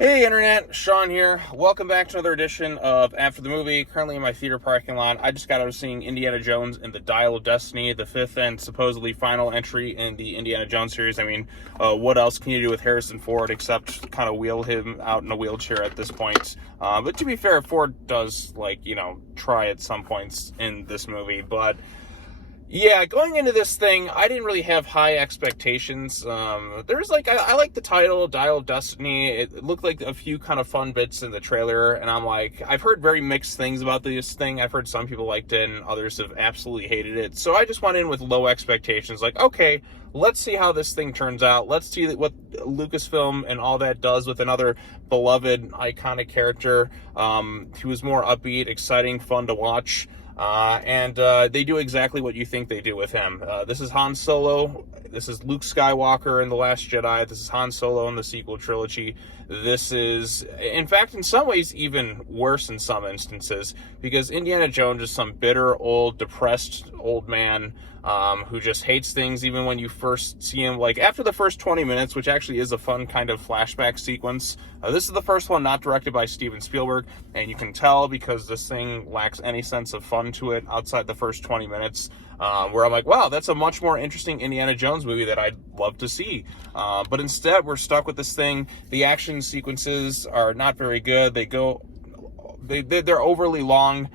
Hey Internet, Sean here. Welcome back to another edition of After the Movie. Currently in my theater parking lot. I just got out of seeing Indiana Jones and the Dial of Destiny, the fifth and supposedly final entry in the Indiana Jones series. I mean, what else can you do with Harrison Ford except kind of wheel him out in a wheelchair at this point? But to be fair, Ford does, try at some points in this movie, but yeah, going into this thing, I didn't really have high expectations. I like the title, Dial of Destiny. It looked like a few kind of fun bits in the trailer, and I'm like, I've heard very mixed things about this thing. I've heard some people liked it, and others have absolutely hated it. So I just went in with low expectations, like, okay, let's see how this thing turns out. Let's see what Lucasfilm and all that does with another beloved, iconic character who is more upbeat, exciting, fun to watch. And they do exactly what you think they do with him. This is Han Solo. This is Luke Skywalker in The Last Jedi. This is Han Solo in the sequel trilogy. This is, in fact, in some ways, even worse in some instances, because Indiana Jones is some bitter, old, depressed old man who just hates things even when you first see him, like after the first 20 minutes, which actually is a fun kind of flashback sequence. This is the first one not directed by Steven Spielberg, and you can tell because this thing lacks any sense of fun to it outside the first 20 minutes, where I'm like, wow, that's a much more interesting Indiana Jones movie that I'd love to see. But instead, we're stuck with this thing. The action sequences are not very good. They're overly long.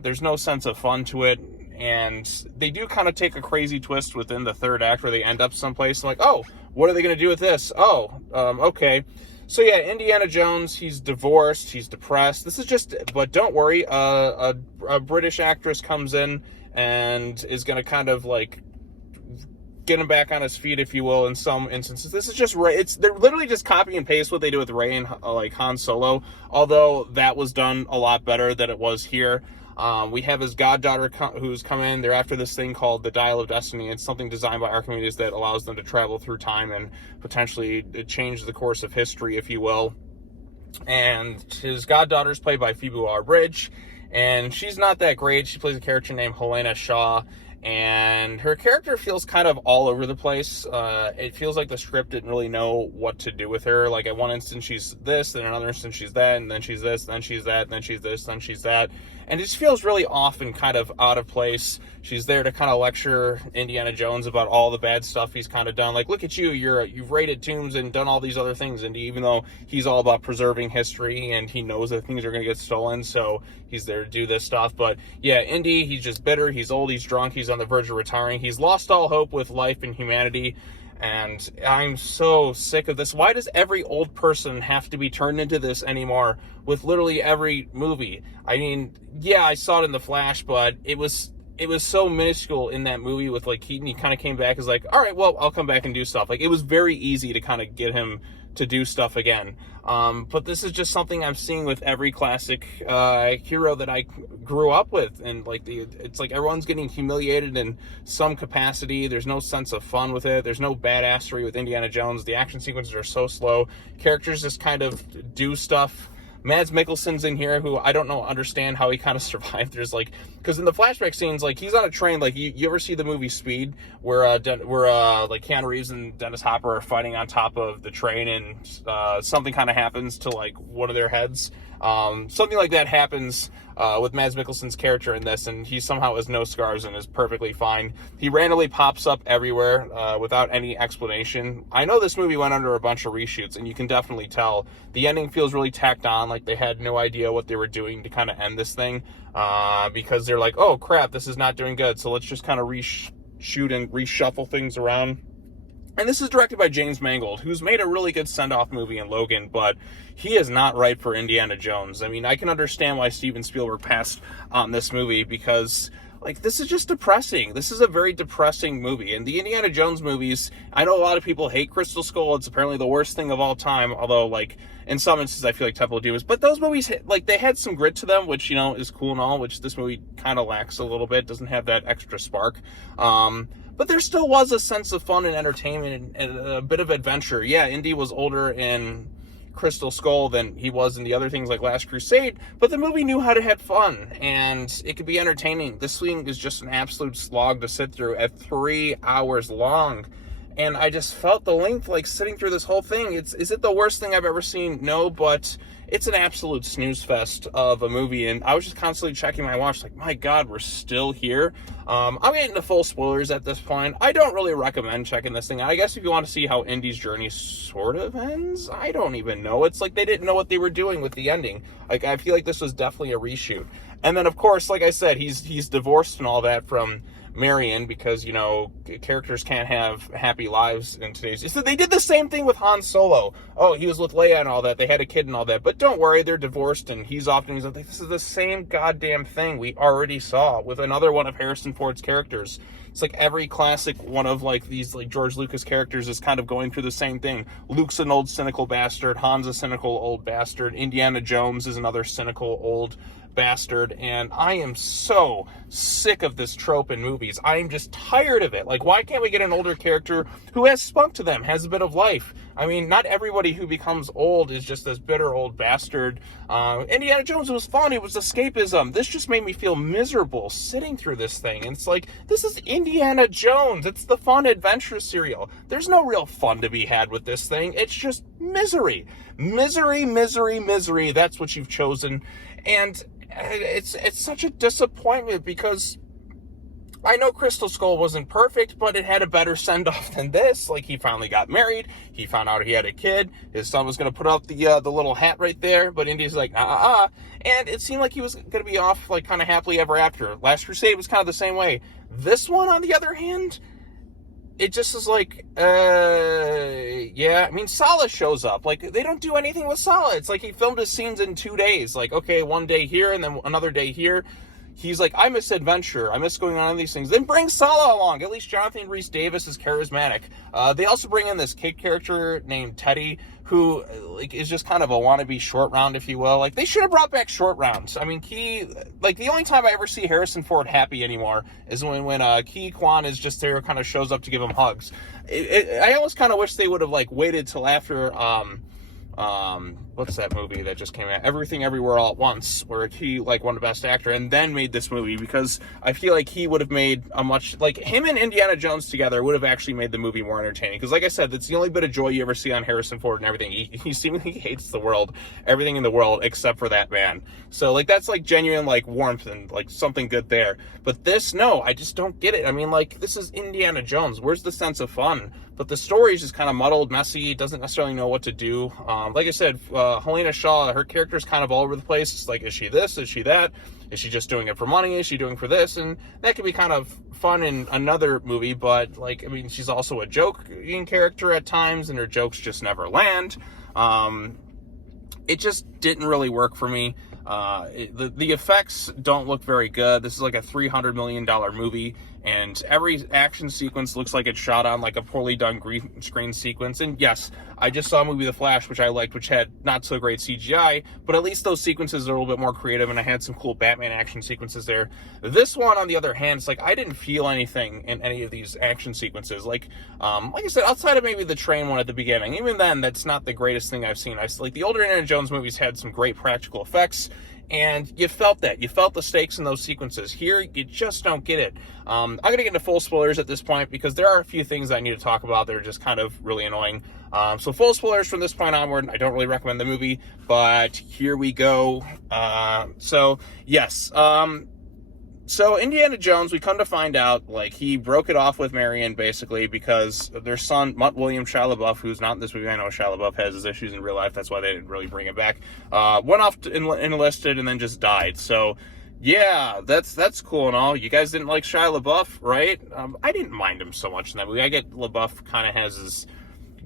There's no sense of fun to it. And they do kind of take a crazy twist within the third act where they end up someplace like, oh, what are they going to do with this? Okay. So yeah, Indiana Jones, he's divorced, he's depressed. But don't worry, a British actress comes in and is going to kind of like get him back on his feet, if you will, in some instances. This is just Rey. They're literally just copy and paste what they do with Rey and Han Solo, although that was done a lot better than it was here. We have his goddaughter who's come in. They're after this thing called the Dial of Destiny. It's something designed by archaeologists that allows them to travel through time and potentially change the course of history, if you will. And his goddaughter is played by Phoebe Waller-Bridge, and she's not that great. She plays a character named Helena Shaw, and her character feels kind of all over the place. It feels like the script didn't really know what to do with her. Like at one instance she's this, then another instance she's that, and then she's this, then she's that, and then she's this, then she's that. And it just feels really off and kind of out of place. She's there to kind of lecture Indiana Jones about all the bad stuff he's kind of done. Like, look at you, you've raided tombs and done all these other things, Indy, even though he's all about preserving history and he knows that things are going to get stolen, so he's there to do this stuff. But yeah, Indy, he's just bitter, he's old, he's drunk, he's on the verge of retiring, he's lost all hope with life and humanity. And I'm so sick of this. Why does every old person have to be turned into this anymore with literally every movie? I mean, yeah, I saw it in The Flash, but it was so minuscule in that movie with like Keaton. He kind of came back as like, all right, well, I'll come back and do stuff. Like, it was very easy to kind of get him to do stuff again. But this is just something I'm seeing with every classic hero that I grew up with. And like it's like everyone's getting humiliated in some capacity. There's no sense of fun with it. There's no badassery with Indiana Jones. The action sequences are so slow. Characters just kind of do stuff. Mads Mikkelsen's in here, who I don't understand how he kind of survived. There's like, because in the flashback scenes, like he's on a train. Like you ever see the movie Speed, where like Keanu Reeves and Dennis Hopper are fighting on top of the train, and something kind of happens to like one of their heads. Something like that happens with Mads Mikkelsen's character in this, and he somehow has no scars and is perfectly fine. He randomly pops up everywhere without any explanation. I know this movie went under a bunch of reshoots, and you can definitely tell the ending feels really tacked on, like they had no idea what they were doing to kind of end this thing, because they're like, oh crap, this is not doing good, so let's just kind of reshoot and reshuffle things around. And this is directed by James Mangold, who's made a really good send-off movie in Logan, but he is not right for Indiana Jones. I mean, I can understand why Steven Spielberg passed on this movie, because like, this is just depressing. This is a very depressing movie. And the Indiana Jones movies, I know a lot of people hate Crystal Skull. It's apparently the worst thing of all time, although, like, in some instances, I feel like Temple of Doom is. But those movies, like, they had some grit to them, which, you know, is cool and all, which this movie kind of lacks a little bit, doesn't have that extra spark. But there still was a sense of fun and entertainment and a bit of adventure. Yeah, Indy was older in Crystal Skull than he was in the other things like Last Crusade, but the movie knew how to have fun, and it could be entertaining. This thing is just an absolute slog to sit through at 3 hours long. And I just felt the length, like, sitting through this whole thing. Is it the worst thing I've ever seen? No, but it's an absolute snooze fest of a movie, and I was just constantly checking my watch, like, my God, we're still here. I'm getting into full spoilers at this point. I don't really recommend checking this thing out. I guess if you want to see how Indy's journey sort of ends, I don't even know. It's like they didn't know what they were doing with the ending. Like, I feel like this was definitely a reshoot. And then, of course, like I said, he's divorced and all that from Marion, because, you know, characters can't have happy lives in today's... So they did the same thing with Han Solo. Oh, he was with Leia and all that. They had a kid and all that. But don't worry, they're divorced, and he's like, this is the same goddamn thing we already saw with another one of Harrison Ford's characters. It's like every classic one of, like, these, like, George Lucas characters is kind of going through the same thing. Luke's an old cynical bastard. Han's a cynical old bastard. Indiana Jones is another cynical old bastard, and I am so sick of this trope in movies. I'm just tired of it. Like, why can't we get an older character who has spunk to them, has a bit of life? I mean, not everybody who becomes old is just this bitter old bastard. Indiana Jones was fun. It was escapism. This just made me feel miserable sitting through this thing. And it's like, this is Indiana Jones. It's the fun adventure serial. There's no real fun to be had with this thing. It's just misery. Misery, misery, misery. That's what you've chosen. And it's such a disappointment, because I know Crystal Skull wasn't perfect, but it had a better send-off than this. Like, he finally got married. He found out he had a kid. His son was going to put out the little hat right there, but Indy's like, and it seemed like he was going to be off, like, kind of happily ever after. Last Crusade was kind of the same way. This one, on the other hand, it just is like, yeah. I mean, Sala shows up. Like, they don't do anything with Sala. It's like he filmed his scenes in 2 days. Like, okay, one day here and then another day here. He's like, I miss adventure. I miss going on these things. Then bring Sala along. At least Jonathan Rhys-Davies is charismatic. They also bring in this kid character named Teddy, who, like, is just kind of a wannabe short round, if you will. Like, they should have brought back short rounds. I mean, the only time I ever see Harrison Ford happy anymore is when Ki Kwan is just there, kind of shows up to give him hugs. I almost kind of wish they would have, like, waited till after, what's that movie that just came out? Everything Everywhere All at Once, where he, like, won the Best Actor, and then made this movie, because I feel like he would have made a much, like, him and Indiana Jones together would have actually made the movie more entertaining, because, like I said, that's the only bit of joy you ever see on Harrison Ford and everything. He seemingly hates the world, everything in the world, except for that man. So, like, that's, like, genuine, like, warmth and, like, something good there. But this, no, I just don't get it. I mean, like, this is Indiana Jones. Where's the sense of fun? But the story is just kind of muddled, messy, doesn't necessarily know what to do. Like I said, Helena Shaw, her character's kind of all over the place. It's like, is she this? Is she that? Is she just doing it for money? Is she doing it for this? And that could be kind of fun in another movie, but, like, I mean, she's also a joking character at times, and her jokes just never land. It just didn't really work for me. The effects don't look very good. This is like a $300 million movie, and every action sequence looks like it's shot on, like, a poorly done green screen sequence. And yes, I just saw a movie, The Flash, which I liked, which had not so great CGI, but at least those sequences are a little bit more creative, and I had some cool Batman action sequences there. This one, on the other hand, it's like I didn't feel anything in any of these action sequences. Like I said, outside of maybe the train one at the beginning, even then, that's not the greatest thing I've seen. Like, the older Indiana Jones movies had some great practical effects, and you felt that. You felt the stakes in those sequences. Here, you just don't get it. I'm going to get into full spoilers at this point, because there are a few things I need to talk about that are just kind of really annoying. So full spoilers from this point onward. I don't really recommend the movie, but here we go. So, yes. So Indiana Jones, we come to find out, like, he broke it off with Marion, basically, because their son, Mutt William Shia LaBeouf, who's not in this movie. I know Shia LaBeouf has his issues in real life. That's why they didn't really bring him back. Went off enlisted and then just died. So, yeah, that's cool and all. You guys didn't like Shia LaBeouf, right? I didn't mind him so much in that movie. I get LaBeouf kind of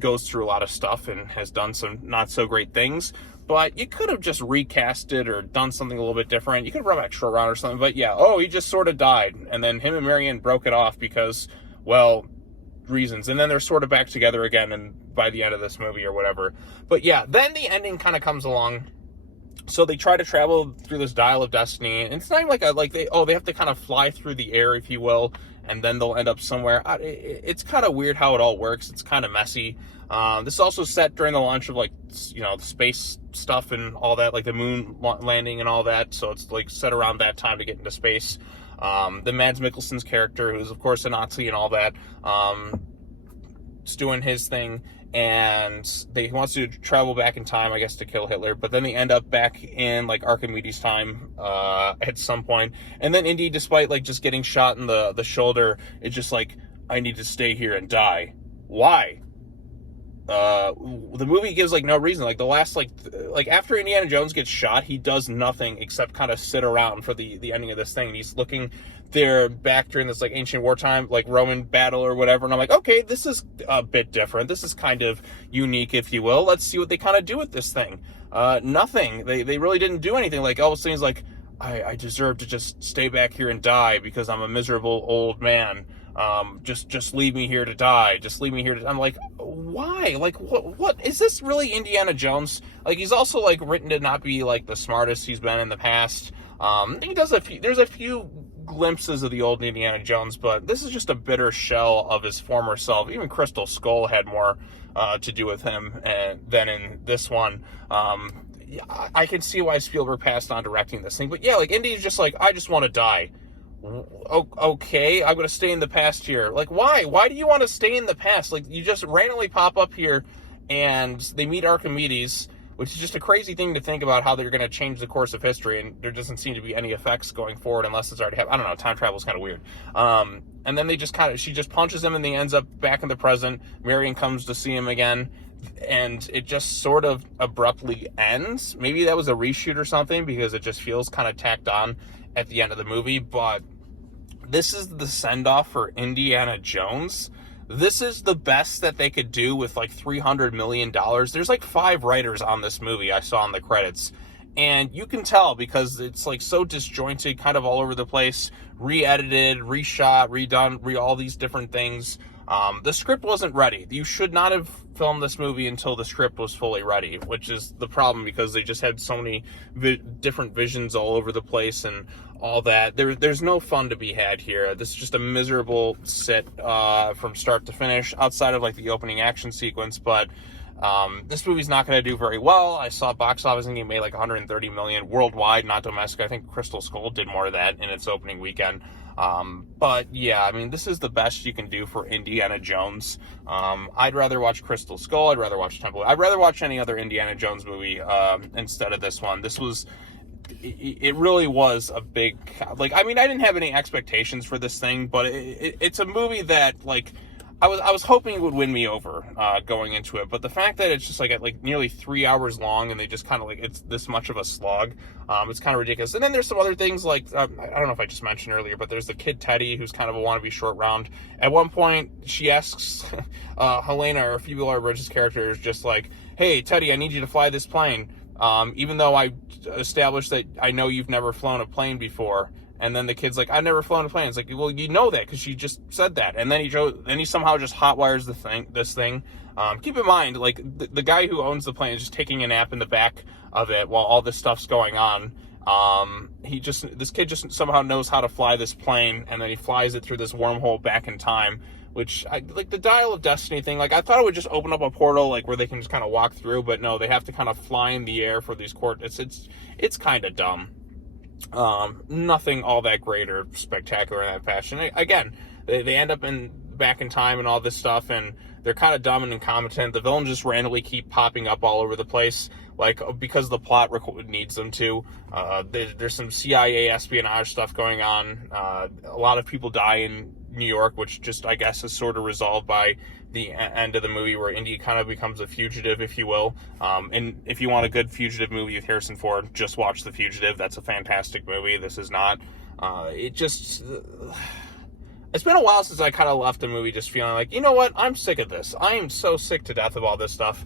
goes through a lot of stuff and has done some not so great things. But you could have just recast it or done something a little bit different. You could have brought back Short Round or something. But yeah, he just sort of died. And then him and Marion broke it off because, well, reasons. And then they're sort of back together again and by the end of this movie or whatever. But yeah, then the ending kind of comes along. So they try to travel through this dial of destiny. And it's not even like they have to kind of fly through the air, if you will. And then they'll end up somewhere. It's kind of weird how it all works. It's kind of messy. This is also set during the launch of, like, you know, the space stuff and all that, like the moon landing and all that. So it's, like, set around that time to get into space. The Mads Mikkelsen's character, who's, of course, a Nazi and all that. Groot's doing his thing, and he wants to travel back in time, I guess, to kill Hitler, but then they end up back in, like, Archimedes' time at some point, and then Indy, despite, like, just getting shot in the shoulder, it's just like, I need to stay here and die. Why? The movie gives, like, no reason. Like, the last, like after Indiana Jones gets shot, he does nothing except kind of sit around for the ending of this thing, and he's looking there back during this, like, ancient wartime, like, Roman battle or whatever, and I'm like, okay, this is a bit different. This is kind of unique, if you will. Let's see what they kind of do with this thing. Nothing. They really didn't do anything. Like, all of a sudden, he's like, I deserve to just stay back here and die because I'm a miserable old man. Just leave me here to die. Just leave me here to... I'm like, why? Like, what? Is this really Indiana Jones? Like, he's also, like, written to not be, like, the smartest he's been in the past. He does there's a few glimpses of the old Indiana Jones, but this is just a bitter shell of his former self. Even Crystal Skull had more, to do with him than in this one. I can see why Spielberg passed on directing this thing, but yeah, like, Indy's just like, I just want to die. Okay, I'm going to stay in the past here. Like, why? Why do you want to stay in the past? Like, you just randomly pop up here and they meet Archimedes, which is just a crazy thing to think about, how they're going to change the course of history, and there doesn't seem to be any effects going forward unless it's already happened. I don't know, time travel is kind of weird. And then she just punches him and he ends up back in the present. Marion comes to see him again, and it just sort of abruptly ends. Maybe that was a reshoot or something, because it just feels kind of tacked on at the end of the movie, but this is the send-off for Indiana Jones. This is the best that they could do with, like, $300 million. There's, like, 5 writers on this movie I saw in the credits, and you can tell because it's, like, so disjointed, kind of all over the place, re-edited, reshot, redone, all these different things. The script wasn't ready. You should not have filmed this movie until the script was fully ready, which is the problem, because they just had so many different visions all over the place and all that. There's no fun to be had here. This is just a miserable sit from start to finish, outside of, like, the opening action sequence, but this movie's not going to do very well. I saw box office and it made like $130 million worldwide, not domestic. I think Crystal Skull did more of that in its opening weekend. But yeah, I mean, this is the best you can do for Indiana Jones. I'd rather watch Crystal Skull. I'd rather watch Temple. I'd rather watch any other Indiana Jones movie instead of this one. It really was a big, like, I mean, I didn't have any expectations for this thing, but it's a movie that, like, I was hoping it would win me over going into it, but the fact that it's just like at like nearly 3 hours long and they just kind of like, it's this much of a slog, it's kind of ridiculous. And then there's some other things like, I don't know if I just mentioned earlier, but there's the kid Teddy, who's kind of a wannabe short round. At one point, she asks Helena, or Phoebe Waller-Bridge's character, is just like, hey, Teddy, I need you to fly this plane. Even though I established that I know you've never flown a plane before. And then the kid's like, I've never flown a plane. It's like, well, you know that because she just said that. And then he somehow just hotwires this thing. Keep in mind, like, the guy who owns the plane is just taking a nap in the back of it while all this stuff's going on. This kid just somehow knows how to fly this plane, and then he flies it through this wormhole back in time, which, like, the Dial of Destiny thing, like, I thought it would just open up a portal, like, where they can just kind of walk through, but no, they have to kind of fly in the air for these it's kind of dumb. Nothing all that great or spectacular in that fashion. Again, they end up back in time and all this stuff, and they're kind of dumb and incompetent. The villains just randomly keep popping up all over the place, like, because the plot needs them to. There's some CIA espionage stuff going on. A lot of people die in New York, which just, I guess, is sort of resolved by the end of the movie, where Indy kind of becomes a fugitive, if you will. And if you want a good fugitive movie with Harrison Ford, just watch The Fugitive. That's a fantastic movie. This is not. It's been a while since I kind of left a movie just feeling like, you know what, I'm sick of this. I am so sick to death of all this stuff.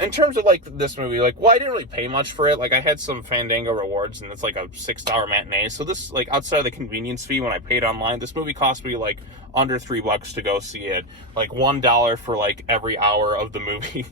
In terms of, like, this movie, like, well, I didn't really pay much for it. Like, I had some Fandango rewards, and it's like a $6 matinee. So this, like, outside of the convenience fee when I paid online, this movie cost me, like, under $3 to go see it. Like, $1 for, like, every hour of the movie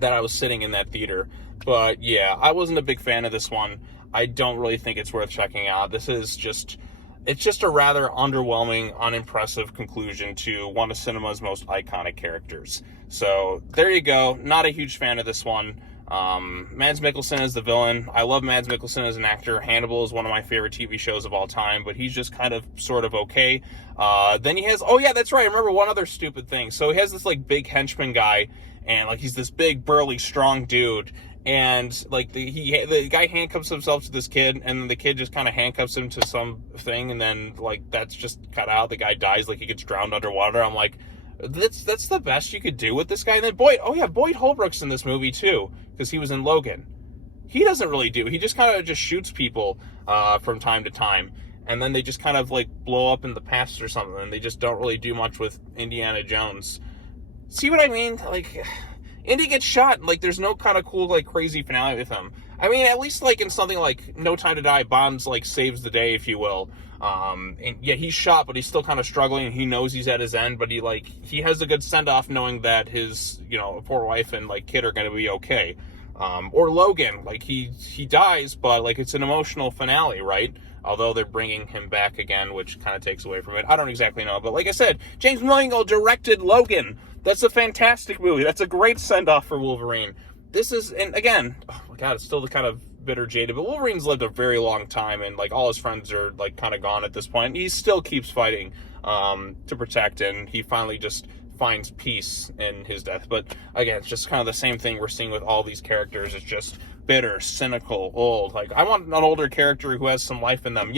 that I was sitting in that theater. But, yeah, I wasn't a big fan of this one. I don't really think it's worth checking out. This is just... It's just a rather underwhelming, unimpressive conclusion to one of cinema's most iconic characters. So, there you go. Not a huge fan of this one. Mads Mikkelsen is the villain. I love Mads Mikkelsen as an actor. Hannibal is one of my favorite TV shows of all time, but he's just kind of sort of okay. Then he has, oh yeah, that's right, I remember one other stupid thing. So he has this like big henchman guy, and like he's this big burly strong dude, and like the guy handcuffs himself to this kid, and then the kid just kind of handcuffs him to some thing, and then like that's just kind of how the guy dies. Like he gets drowned underwater. I'm like, that's the best you could do with this guy. And then Boyd Holbrook's in this movie too, because he was in Logan. He doesn't really do. He just kind of just shoots people from time to time, and then they just kind of like blow up in the past or something, and they just don't really do much with Indiana Jones. See what I mean? Like, Indy gets shot, and like there's no kind of cool like crazy finale with him. I mean, at least like in something like No Time to Die, Bond's like saves the day, if you will. And yeah, he's shot, but he's still kind of struggling, and he knows he's at his end, but he has a good send-off knowing that his, poor wife and like kid are going to be okay. Or Logan, like he dies, but like it's an emotional finale, right? Although they're bringing him back again, which kind of takes away from it. I don't exactly know, but like I said, James Mangold directed Logan. That's a fantastic movie. That's a great send-off for Wolverine. This is, and again, oh my God, it's still the kind of bitter jaded, but Wolverine's lived a very long time, and like all his friends are like kind of gone at this point. He still keeps fighting to protect, and he finally just finds peace in his death. But again, it's just kind of the same thing we're seeing with all these characters. It's just bitter, cynical, old. Like, I want an older character who has some life in them.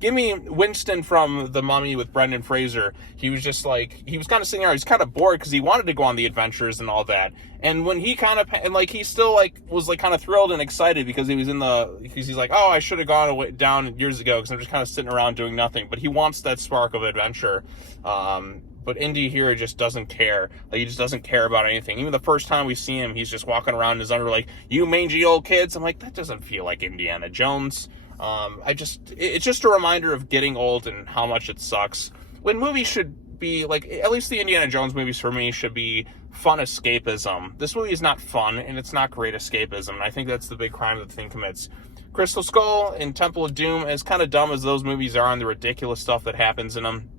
Give me Winston from The Mummy with Brendan Fraser. He was just like, he was kind of sitting there, he's kind of bored because he wanted to go on the adventures and all that. And when he kind of, and like, he still like was like kind of thrilled and excited because he was because he's like, oh, I should have gone away, down years ago because I'm just kind of sitting around doing nothing. But he wants that spark of adventure. But Indy here just doesn't care. Like, he just doesn't care about anything. Even the first time we see him, he's just walking around in his underwear like, you mangy old kids. I'm like, that doesn't feel like Indiana Jones. It's just a reminder of getting old and how much it sucks. When movies should be, like, at least the Indiana Jones movies for me should be fun escapism. This movie is not fun, and it's not great escapism. And I think that's the big crime that the thing commits. Crystal Skull and Temple of Doom, as kind of dumb as those movies are and the ridiculous stuff that happens in them,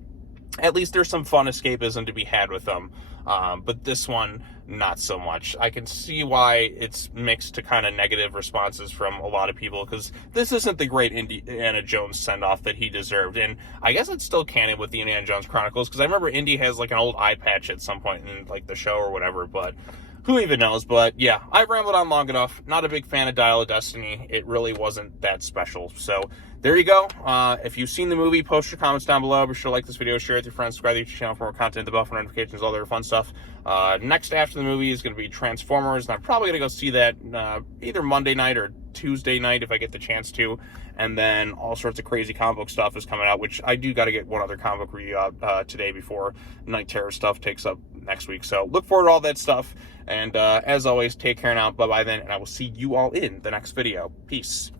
at least there's some fun escapism to be had with them. But this one, not so much. I can see why it's mixed to kind of negative responses from a lot of people, because this isn't the great Indiana Jones send-off that he deserved. And I guess it's still canon with the Indiana Jones Chronicles, because I remember Indy has like an old eye patch at some point in like the show or whatever, but who even knows? But yeah, I've rambled on long enough. Not a big fan of Dial of Destiny. It really wasn't that special. So there you go. If you've seen the movie, post your comments down below. Be sure to like this video, share it with your friends, subscribe to the channel for more content, the bell for notifications, all their fun stuff. Next after the movie is going to be Transformers, and I'm probably going to go see that either Monday night or Tuesday night if I get the chance to. And then all sorts of crazy comic book stuff is coming out, which I do got to get one other comic book review out today before Night Terror stuff takes up next week. So look forward to all that stuff. And as always, take care now. Bye-bye then, and I will see you all in the next video. Peace.